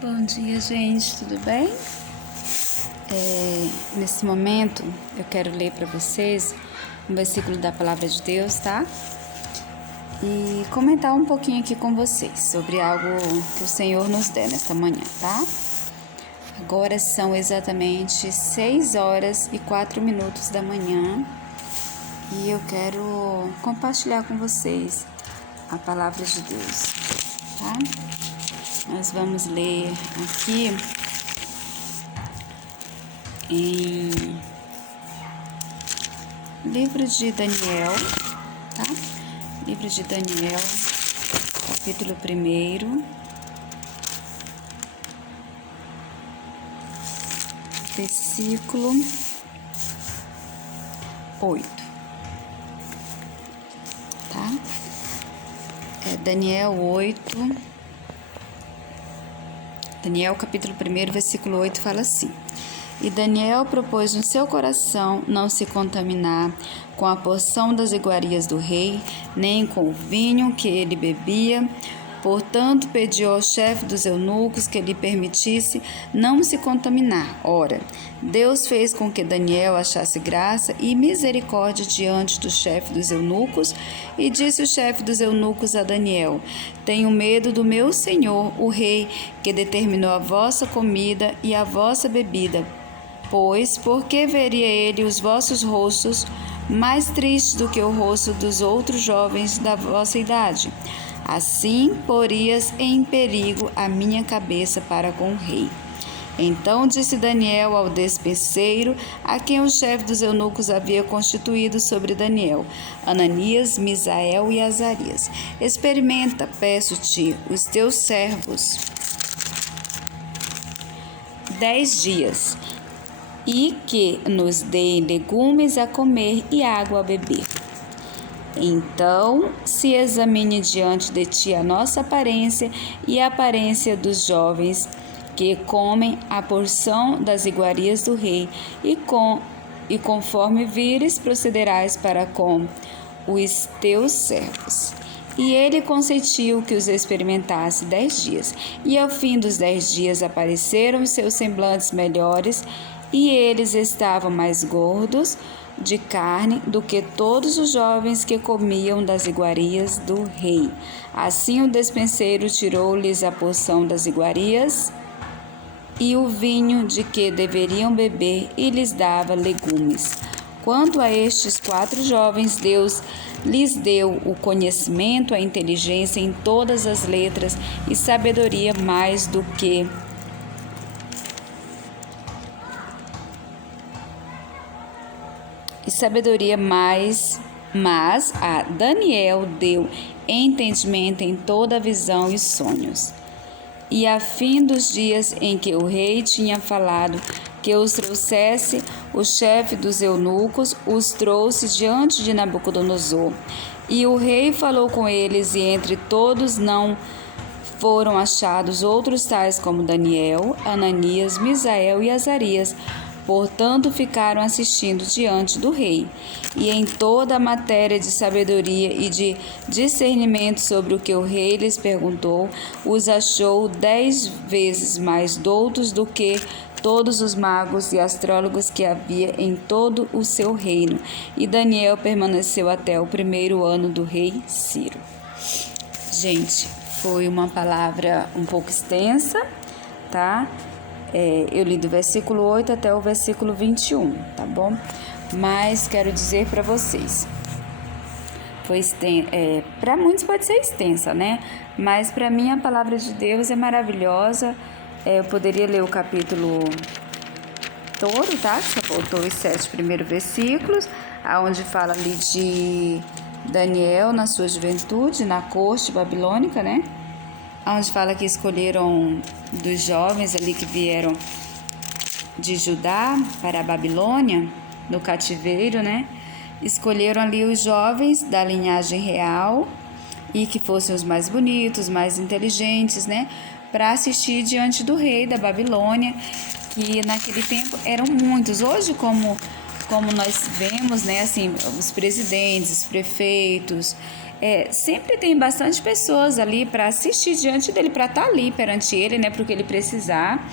Bom dia, gente, tudo bem? Nesse momento eu quero ler para vocês um versículo da Palavra de Deus, tá? E comentar um pouquinho aqui com vocês sobre algo que o Senhor nos der nesta manhã, tá? Agora são exatamente 6h04 da manhã e eu quero compartilhar com vocês a Palavra de Deus, tá? Nós vamos ler aqui em livro de Daniel, tá? Livro de Daniel, capítulo 1, versículo 8, tá? Daniel 8, Daniel capítulo 1, versículo 8 fala assim: E Daniel propôs no seu coração não se contaminar com a porção das iguarias do rei, nem com o vinho que ele bebia. Portanto, pediu ao chefe dos eunucos que lhe permitisse não se contaminar. Ora, Deus fez com que Daniel achasse graça e misericórdia diante do chefe dos eunucos, e disse o chefe dos eunucos a Daniel: Tenho medo do meu senhor, o rei, que determinou a vossa comida e a vossa bebida. Pois, por que veria ele os vossos rostos mais tristes do que o rosto dos outros jovens da vossa idade? Assim, porias em perigo a minha cabeça para com o rei. Então disse Daniel ao despenseiro, a quem o chefe dos eunucos havia constituído sobre Daniel, Ananias, Misael e Azarias: Experimenta, peço-te, os teus servos 10 dias, e que nos deem legumes a comer e água a beber. Então se examine diante de ti a nossa aparência e a aparência dos jovens que comem a porção das iguarias do rei, e conforme vires, procederás para com os teus servos. E ele consentiu que os experimentasse 10 dias, e ao fim dos 10 dias apareceram seus semblantes melhores, e eles estavam mais gordos de carne do que todos os jovens que comiam das iguarias do rei. Assim o despenseiro tirou-lhes a porção das iguarias e o vinho de que deveriam beber, e lhes dava legumes. Quanto a estes 4 jovens, Deus lhes deu o conhecimento, a inteligência em todas as letras e sabedoria mais do que mas a Daniel deu entendimento em toda a visão e sonhos. E a fim dos dias em que o rei tinha falado que os trouxesse, o chefe dos eunucos os trouxe diante de Nabucodonosor. E o rei falou com eles, e entre todos não foram achados outros tais como Daniel, Ananias, Misael e Azarias. Portanto, ficaram assistindo diante do rei. E em toda a matéria de sabedoria e de discernimento sobre o que o rei lhes perguntou, os achou 10 vezes mais doutos do que todos os magos e astrólogos que havia em todo o seu reino. E Daniel permaneceu até o 1º ano do rei Ciro. Gente, foi uma palavra um pouco extensa, tá? Eu li do versículo 8 até o versículo 21, tá bom? Mas quero dizer para vocês, para muitos pode ser extensa, né? Mas para mim a palavra de Deus é maravilhosa. Eu poderia ler o capítulo todo, tá? Só faltou os 7 primeiros versículos, onde fala ali de Daniel na sua juventude, na corte babilônica, né? Onde fala que escolheram dos jovens ali que vieram de Judá para a Babilônia, no cativeiro, né? Escolheram ali os jovens da linhagem real e que fossem os mais bonitos, mais inteligentes, né? Para assistir diante do rei da Babilônia, que naquele tempo eram muitos. Hoje, como nós vemos, né? Assim, os presidentes, os prefeitos, sempre tem bastante pessoas ali para assistir diante dele, para estar ali perante ele, né, para o que ele precisar.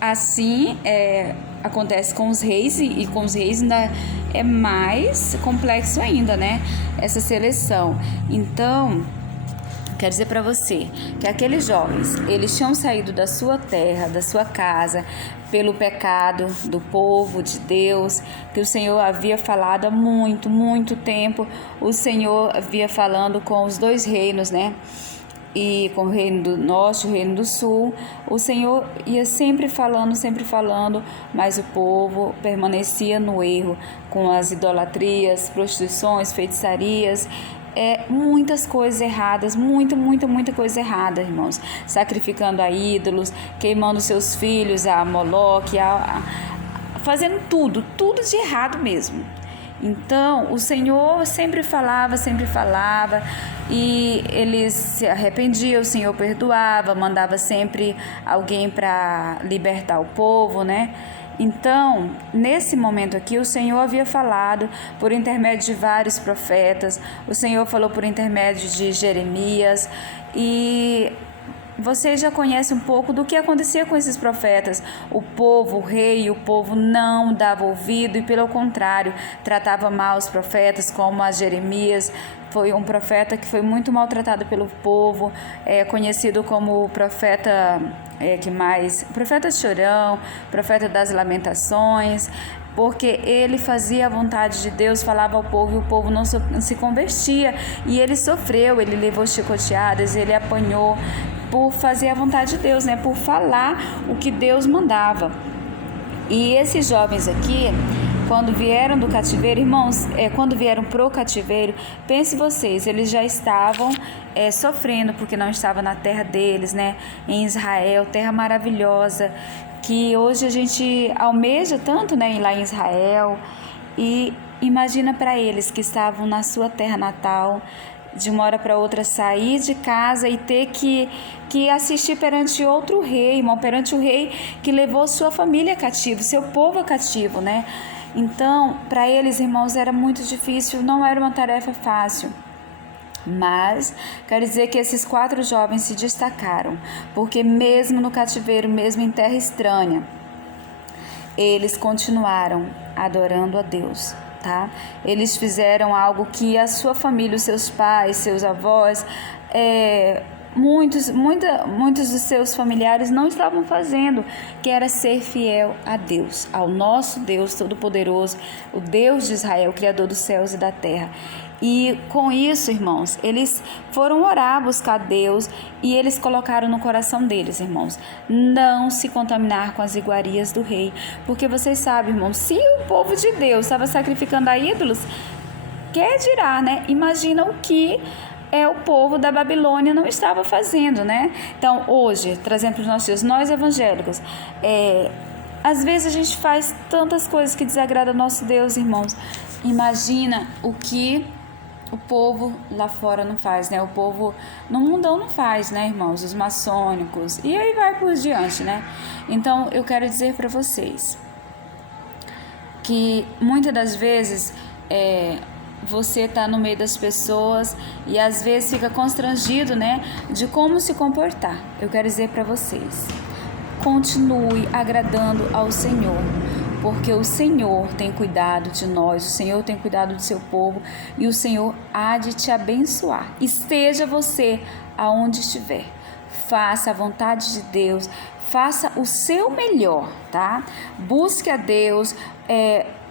Assim acontece com os reis, e com os reis ainda é mais complexo ainda, né, essa seleção. Então, quero dizer para você que aqueles jovens, eles tinham saído da sua terra, da sua casa, pelo pecado do povo de Deus, que o Senhor havia falado há muito, muito tempo. O Senhor havia falando com os dois reinos, né? E com o reino do norte, o reino do sul. O Senhor ia sempre falando, mas o povo permanecia no erro, com as idolatrias, prostituições, feitiçarias, muitas coisas erradas, muita coisa errada, irmãos, sacrificando a ídolos, queimando seus filhos a Moloque, fazendo tudo de errado mesmo. Então, o Senhor sempre falava, e eles se arrependiam, o Senhor perdoava, mandava sempre alguém para libertar o povo, né? Então, nesse momento aqui, o Senhor havia falado por intermédio de vários profetas, o Senhor falou por intermédio de Jeremias, e você já conhece um pouco do que acontecia com esses profetas. O povo, o rei, o povo não dava ouvido e, pelo contrário, tratava mal os profetas, como a Jeremias. Foi um profeta que foi muito maltratado pelo povo, conhecido como o profeta profeta chorão, profeta das lamentações, porque ele fazia a vontade de Deus, falava ao povo, e o povo não se convertia, e ele sofreu, ele levou chicoteadas, ele apanhou por fazer a vontade de Deus, né? Por falar o que Deus mandava. E esses jovens aqui, quando vieram do cativeiro, irmãos, quando vieram pro cativeiro, pense vocês, eles já estavam sofrendo, porque não estavam na terra deles, né? Em Israel, terra maravilhosa, que hoje a gente almeja tanto, né? Lá em Israel. E imagina para eles que estavam na sua terra natal, de uma hora para outra sair de casa e ter que assistir perante outro rei, irmão, perante o rei que levou sua família cativo, seu povo cativo, né? Então, para eles, irmãos, era muito difícil, não era uma tarefa fácil. Mas quero dizer que esses 4 jovens se destacaram, porque mesmo no cativeiro, mesmo em terra estranha, eles continuaram adorando a Deus. Tá? Eles fizeram algo que a sua família, os seus pais, seus avós, muitos dos seus familiares não estavam fazendo, que era ser fiel a Deus, ao nosso Deus Todo-Poderoso, o Deus de Israel, o Criador dos céus e da terra. E com isso, irmãos, eles foram orar, buscar Deus, e eles colocaram no coração deles, irmãos, não se contaminar com as iguarias do rei. Porque vocês sabem, irmãos, se o povo de Deus estava sacrificando a ídolos, quer dirá, né? Imagina o que o povo da Babilônia não estava fazendo, né? Então, hoje, trazendo para os nossos dias, nós evangélicos, às vezes a gente faz tantas coisas que desagradam ao nosso Deus, irmãos. Imagina o que o povo lá fora não faz, né? O povo no mundão não faz, né, irmãos? Os maçônicos, e aí vai por diante, né? Então, eu quero dizer para vocês que muitas das vezes você está no meio das pessoas e às vezes fica constrangido, né, de como se comportar. Eu quero dizer para vocês, continue agradando ao Senhor, porque o Senhor tem cuidado de nós, o Senhor tem cuidado do seu povo, e o Senhor há de te abençoar. Esteja você aonde estiver, faça a vontade de Deus, faça o seu melhor, tá? Busque a Deus,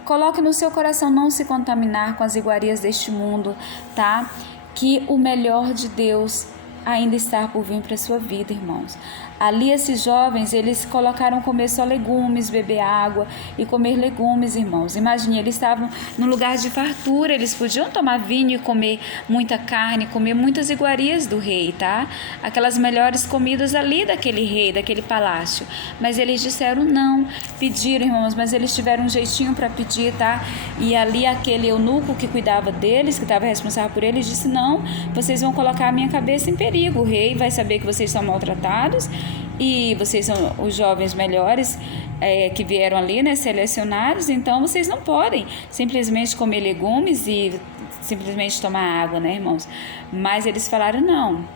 coloque no seu coração não se contaminar com as iguarias deste mundo, tá? Que o melhor de Deus ainda está por vir para a sua vida, irmãos. Ali esses jovens, eles colocaram comer só legumes, beber água e comer legumes, irmãos. Imagine, eles estavam num lugar de fartura, eles podiam tomar vinho e comer muita carne, comer muitas iguarias do rei, tá? Aquelas melhores comidas ali daquele rei, daquele palácio. Mas eles disseram não, pediram, irmãos, mas eles tiveram um jeitinho para pedir, tá? E ali aquele eunuco que cuidava deles, que estava responsável por eles, disse, não, vocês vão colocar a minha cabeça em perigo, o rei vai saber que vocês são maltratados, e vocês são os jovens melhores que vieram ali, né, selecionados, então vocês não podem simplesmente comer legumes e simplesmente tomar água, né, irmãos? Mas eles falaram, não,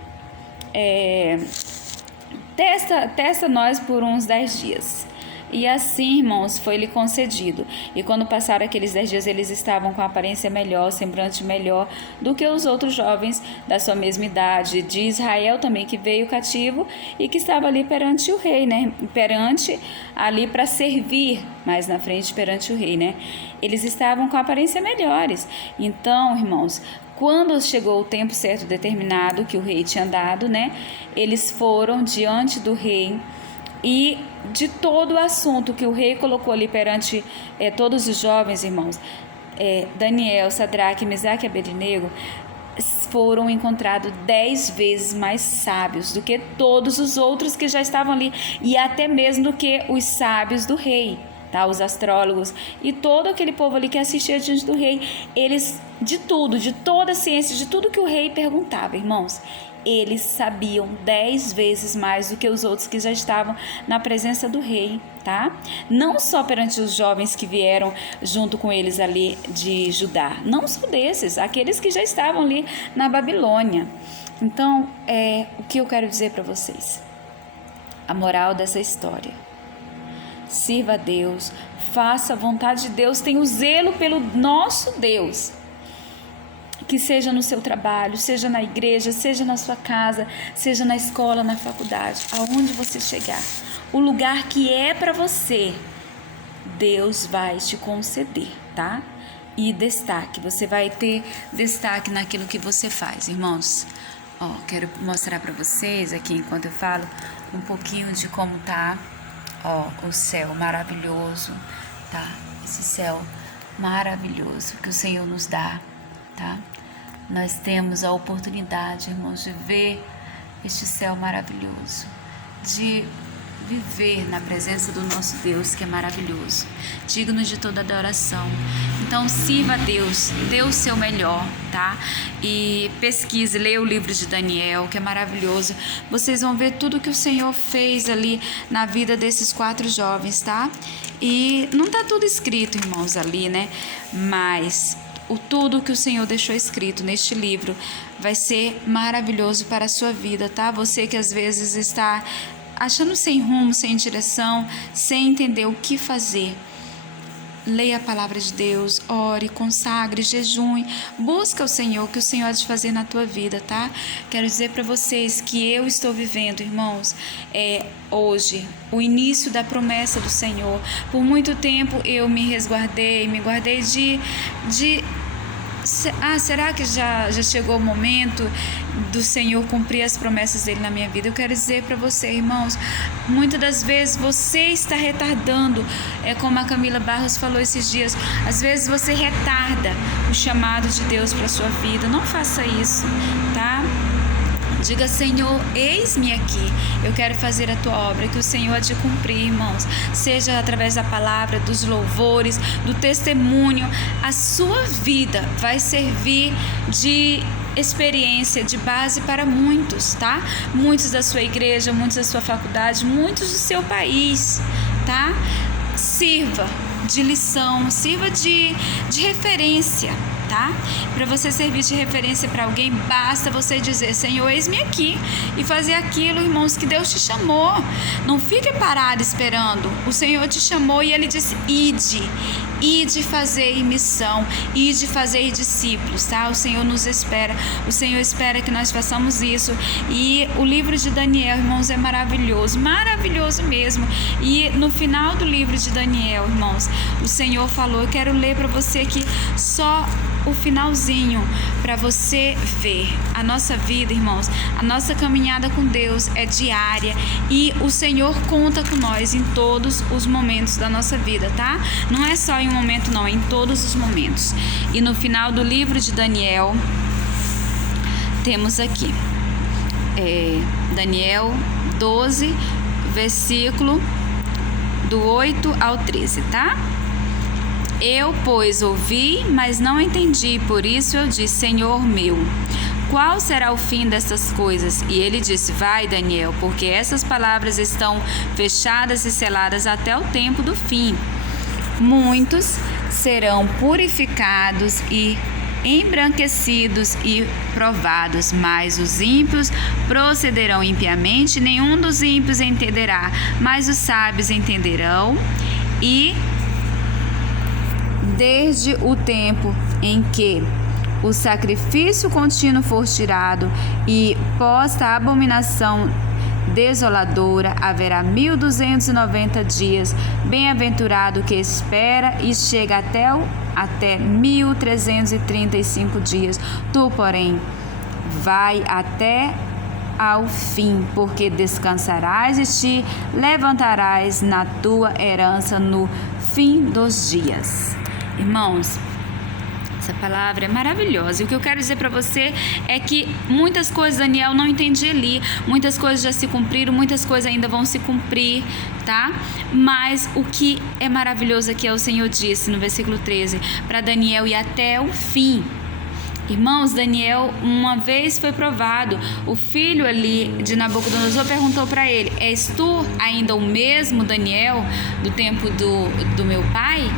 testa nós por uns 10 dias. E assim, irmãos, foi-lhe concedido. E quando passaram aqueles 10 dias, eles estavam com aparência melhor, semblante melhor do que os outros jovens da sua mesma idade, de Israel também, que veio cativo e que estava ali perante o rei, né? Perante ali para servir, mais na frente perante o rei, né? Eles estavam com aparência melhores. Então, irmãos, quando chegou o tempo certo determinado que o rei tinha dado, né? Eles foram diante do rei. E de todo o assunto que o rei colocou ali perante todos os jovens, irmãos, Daniel, Sadraque, Mesaque e Abednego foram encontrados 10 vezes mais sábios do que todos os outros que já estavam ali, e até mesmo do que os sábios do rei, tá? Os astrólogos e todo aquele povo ali que assistia diante do rei. Eles, de tudo, de toda a ciência, de tudo que o rei perguntava, irmãos, eles sabiam 10 vezes mais do que os outros que já estavam na presença do rei, tá? Não só perante os jovens que vieram junto com eles ali de Judá, não só desses, aqueles que já estavam ali na Babilônia. Então, o que eu quero dizer para vocês? A moral dessa história: sirva a Deus, faça a vontade de Deus, tenha o zelo pelo nosso Deus. Que seja no seu trabalho, seja na igreja, seja na sua casa, seja na escola, na faculdade, aonde você chegar, o lugar que é para você, Deus vai te conceder, tá? E destaque, você vai ter destaque naquilo que você faz, irmãos. Quero mostrar para vocês aqui, enquanto eu falo, um pouquinho de como tá, o céu maravilhoso, tá? Esse céu maravilhoso que o Senhor nos dá, tá? Nós temos a oportunidade, irmãos, de ver este céu maravilhoso, de viver na presença do nosso Deus, que é maravilhoso, digno de toda adoração. Então, sirva a Deus, dê o seu melhor, tá? E pesquise, leia o livro de Daniel, que é maravilhoso. Vocês vão ver tudo que o Senhor fez ali na vida desses 4 jovens, tá? E não tá tudo escrito, irmãos, ali, né? Mas tudo que o Senhor deixou escrito neste livro vai ser maravilhoso para a sua vida, tá? Você que às vezes está achando sem rumo, sem direção, sem entender o que fazer, leia a palavra de Deus, ore, consagre, jejue, busca o Senhor, que o Senhor há de fazer na tua vida, tá? Quero dizer para vocês que eu estou vivendo, irmãos, hoje, o início da promessa do Senhor. Por muito tempo eu me guardei de será que já chegou o momento do Senhor cumprir as promessas dele na minha vida? Eu quero dizer para você, irmãos, muitas das vezes você está retardando, como a Camila Barros falou esses dias, às vezes você retarda o chamado de Deus para sua vida. Não faça isso, tá? Diga: Senhor, eis-me aqui, eu quero fazer a tua obra, que o Senhor há de cumprir, irmãos, seja através da palavra, dos louvores, do testemunho. A sua vida vai servir de experiência, de base para muitos, tá? Muitos da sua igreja, muitos da sua faculdade, muitos do seu país, tá? Sirva de lição, sirva de referência, tá? Para você servir de referência para alguém, basta você dizer: Senhor, eis-me aqui, e fazer aquilo, irmãos, que Deus te chamou. Não fique parado esperando. O Senhor te chamou e Ele disse: ide fazer missão, ide fazer discípulos, tá? O Senhor nos espera, o Senhor espera que nós façamos isso. E o livro de Daniel, irmãos, é maravilhoso, maravilhoso mesmo. E no final do livro de Daniel, irmãos, o Senhor falou, eu quero ler para você aqui só o finalzinho, para você ver. A nossa vida, irmãos, a nossa caminhada com Deus é diária, e o Senhor conta com nós em todos os momentos da nossa vida, tá? Não é só em um momento, não, é em todos os momentos. E no final do livro de Daniel, temos aqui Daniel 12, versículo do 8 ao 13, tá? Eu, pois, ouvi, mas não entendi, por isso eu disse: Senhor meu, qual será o fim destas coisas? E ele disse: vai, Daniel, porque essas palavras estão fechadas e seladas até o tempo do fim. Muitos serão purificados e embranquecidos e provados, mas os ímpios procederão impiamente, nenhum dos ímpios entenderá, mas os sábios entenderão. E desde o tempo em que o sacrifício contínuo for tirado e posta a abominação desoladora, haverá 1290 dias. Bem-aventurado que espera e chega até 1335 dias. Tu, porém, vai até ao fim, porque descansarás e te levantarás na tua herança no fim dos dias. Irmãos, essa palavra é maravilhosa. E o que eu quero dizer para você é que muitas coisas Daniel não entendia ali, muitas coisas já se cumpriram, muitas coisas ainda vão se cumprir, tá? Mas o que é maravilhoso aqui é o Senhor disse no versículo 13, para Daniel ir até o fim. Irmãos, Daniel uma vez foi provado. O filho ali de Nabucodonosor perguntou para ele: és tu ainda o mesmo Daniel do tempo do meu pai?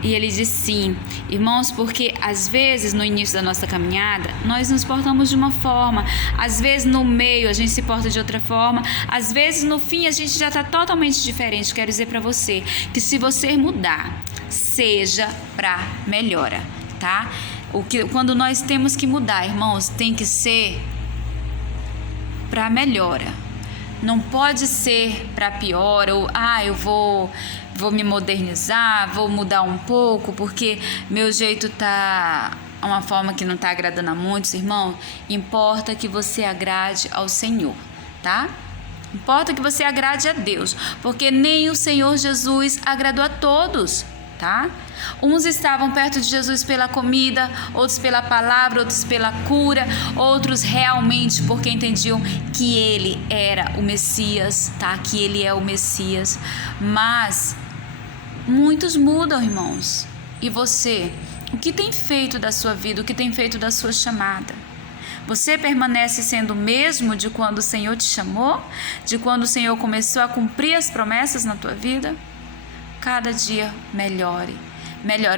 E ele disse sim. Irmãos, porque às vezes no início da nossa caminhada nós nos portamos de uma forma, às vezes no meio a gente se porta de outra forma, às vezes no fim a gente já está totalmente diferente. Quero dizer para você que se você mudar, seja para melhora, tá? Quando nós temos que mudar, irmãos, tem que ser para melhora. Não pode ser para pior, ou eu vou me modernizar, vou mudar um pouco, porque meu jeito tá uma forma que não está agradando a muitos, irmão. Importa que você agrade ao Senhor, tá? Importa que você agrade a Deus, porque nem o Senhor Jesus agradou a todos, tá? Uns estavam perto de Jesus pela comida, outros pela palavra, outros pela cura, outros realmente porque entendiam que ele era o Messias, tá? Que ele é o Messias. Mas muitos mudam, irmãos. E você, o que tem feito da sua vida, o que tem feito da sua chamada? Você permanece sendo o mesmo de quando o Senhor te chamou? De quando o Senhor começou a cumprir as promessas na tua vida? Cada dia melhore,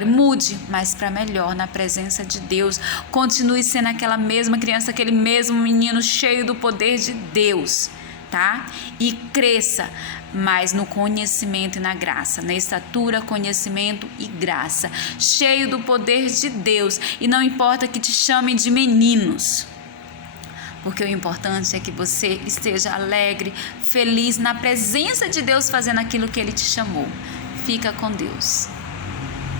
mude, mas para melhor na presença de Deus. Continue sendo aquela mesma criança, aquele mesmo menino cheio do poder de Deus, tá? E cresça mais no conhecimento e na graça, na estatura, conhecimento e graça, cheio do poder de Deus. E não importa que te chamem de meninos, porque o importante é que você esteja alegre, feliz na presença de Deus, fazendo aquilo que Ele te chamou. Fica com Deus.